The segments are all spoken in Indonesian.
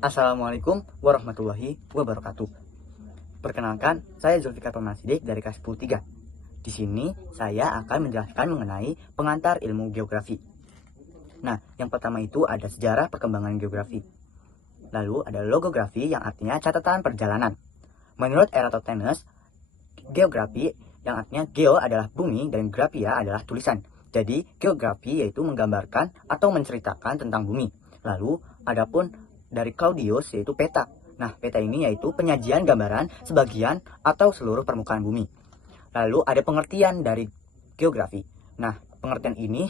Assalamualaikum warahmatullahi wabarakatuh. Perkenalkan, saya Zulfikar Pamasidik dari kelas 10 Di sini saya akan menjelaskan mengenai pengantar ilmu geografi. Nah, yang pertama itu ada sejarah perkembangan geografi. Lalu ada logografi yang artinya catatan perjalanan. Menurut Eratosthenes, geografi yang artinya geo adalah bumi dan grafia adalah tulisan. Jadi, geografi yaitu menggambarkan atau menceritakan tentang bumi. Lalu, adapun dari Claudius yaitu peta. Nah, peta ini yaitu penyajian gambaran sebagian atau seluruh permukaan bumi. Lalu ada pengertian dari geografi. Nah, pengertian ini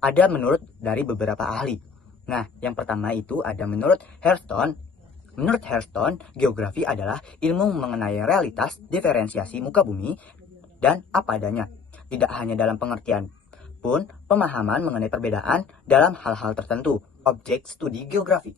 ada menurut dari beberapa ahli. Nah, yang pertama itu ada menurut Herston. Menurut Herston, geografi adalah ilmu mengenai realitas diferensiasi muka bumi dan apa adanya. Tidak hanya dalam pengertian pun pemahaman mengenai perbedaan dalam hal-hal tertentu. Objek studi geografi.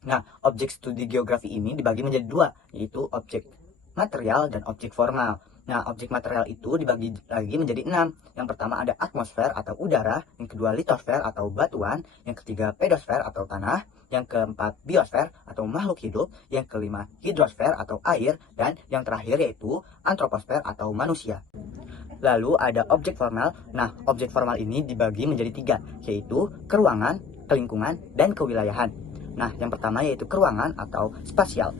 Nah, objek studi geografi ini dibagi menjadi dua, yaitu objek material dan objek formal. Nah, objek material itu dibagi lagi menjadi 6. Yang pertama ada atmosfer atau udara, yang kedua litosfer atau batuan, yang ketiga pedosfer atau tanah, yang keempat biosfer atau makhluk hidup, yang kelima hidrosfer atau air, dan yang terakhir yaitu antroposfer atau manusia. Lalu ada objek formal. Nah, objek formal ini dibagi menjadi 3, yaitu keruangan, kelingkungan, dan kewilayahan. Nah, yang pertama yaitu keruangan atau spasial.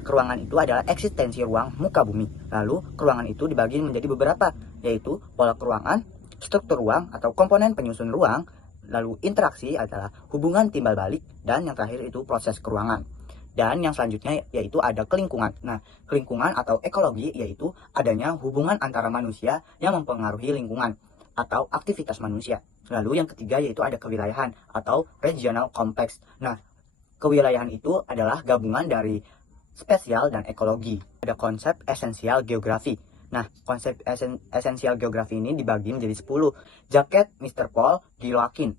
Keruangan itu adalah eksistensi ruang muka bumi. Lalu, keruangan itu dibagi menjadi beberapa, yaitu pola keruangan, struktur ruang atau komponen penyusun ruang, lalu interaksi adalah hubungan timbal balik, dan yang terakhir itu proses keruangan. Dan yang selanjutnya yaitu ada kelingkungan. Nah, kelingkungan atau ekologi yaitu adanya hubungan antara manusia yang mempengaruhi lingkungan atau aktivitas manusia. Lalu yang ketiga yaitu ada kewilayahan atau regional complex. Nah, kewilayahan itu adalah gabungan dari spesial dan ekologi. Ada konsep esensial geografi. Nah, konsep esensial geografi ini dibagi menjadi 10. Jaket Mr. Paul Gilwakin.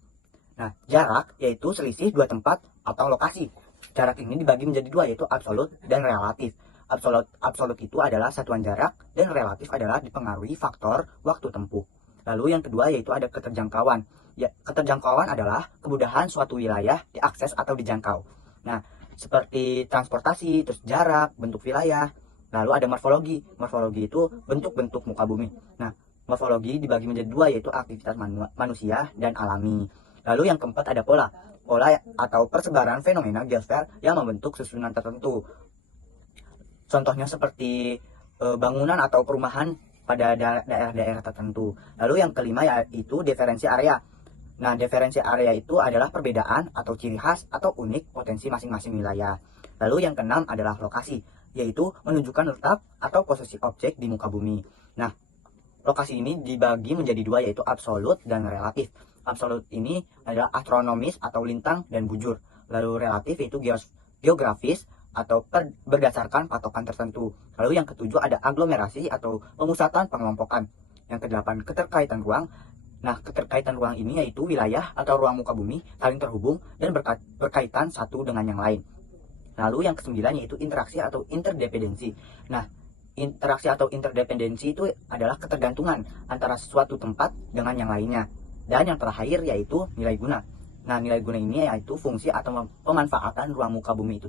Nah, jarak yaitu selisih dua tempat atau lokasi. Jarak ini dibagi menjadi dua, yaitu absolut dan relatif. Absolut itu adalah satuan jarak dan relatif adalah dipengaruhi faktor waktu tempuh. Lalu yang kedua yaitu ada keterjangkauan. Ya, keterjangkauan adalah kemudahan suatu wilayah diakses atau dijangkau. Nah, seperti transportasi, terus jarak, bentuk wilayah. Lalu ada morfologi. Morfologi itu bentuk-bentuk muka bumi. Nah, morfologi dibagi menjadi dua, yaitu aktivitas manusia dan alami. Lalu yang keempat ada pola. Pola atau persebaran fenomena geosfer yang membentuk susunan tertentu. Contohnya seperti bangunan atau perumahan pada daerah-daerah tertentu. Lalu yang kelima yaitu diferensi area. Nah, diferensi area itu adalah perbedaan atau ciri khas atau unik potensi masing-masing wilayah. Lalu yang keenam adalah lokasi, yaitu menunjukkan letak atau posisi objek di muka bumi. Nah, lokasi ini dibagi menjadi dua, yaitu absolut dan relatif. Absolut ini adalah astronomis atau lintang dan bujur. Lalu relatif yaitu geografis atau berdasarkan patokan tertentu. Lalu yang ketujuh ada aglomerasi atau pemusatan pengelompokan. Yang kedelapan keterkaitan ruang. Nah, keterkaitan ruang ini yaitu wilayah atau ruang muka bumi saling terhubung dan berkaitan satu dengan yang lain. Lalu yang kesembilan yaitu interaksi atau interdependensi. Nah, interaksi atau interdependensi itu adalah ketergantungan antara suatu tempat dengan yang lainnya. Dan yang terakhir yaitu nilai guna. Nah, nilai guna ini yaitu fungsi atau pemanfaatan ruang muka bumi itu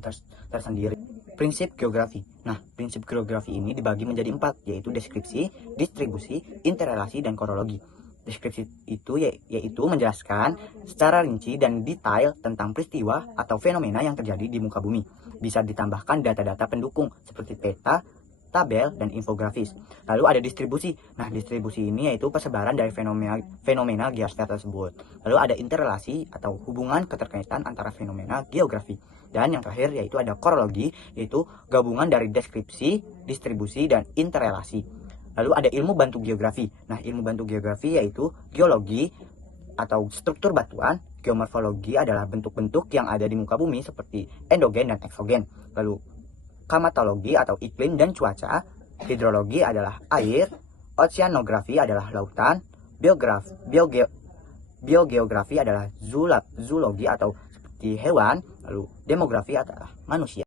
tersendiri. Prinsip geografi. Nah, prinsip geografi ini dibagi menjadi 4, yaitu deskripsi, distribusi, interrelasi, dan kronologi. Deskripsi itu yaitu menjelaskan secara rinci dan detail tentang peristiwa atau fenomena yang terjadi di muka bumi. Bisa ditambahkan data-data pendukung seperti peta, tabel, dan infografis. Lalu ada distribusi. Nah, distribusi ini yaitu persebaran dari fenomena geosfer tersebut. Lalu ada interrelasi atau hubungan keterkaitan antara fenomena geografi. Dan yang terakhir yaitu ada kronologi, yaitu gabungan dari deskripsi, distribusi, dan interrelasi. Lalu ada ilmu bantu geografi. Nah, ilmu bantu geografi yaitu geologi atau struktur batuan. Geomorfologi adalah bentuk-bentuk yang ada di muka bumi seperti endogen dan eksogen. Lalu klimatologi atau iklim dan cuaca. Hidrologi adalah air. Oceanografi adalah lautan. Biogeografi adalah zoologi atau seperti hewan. Lalu demografi adalah manusia.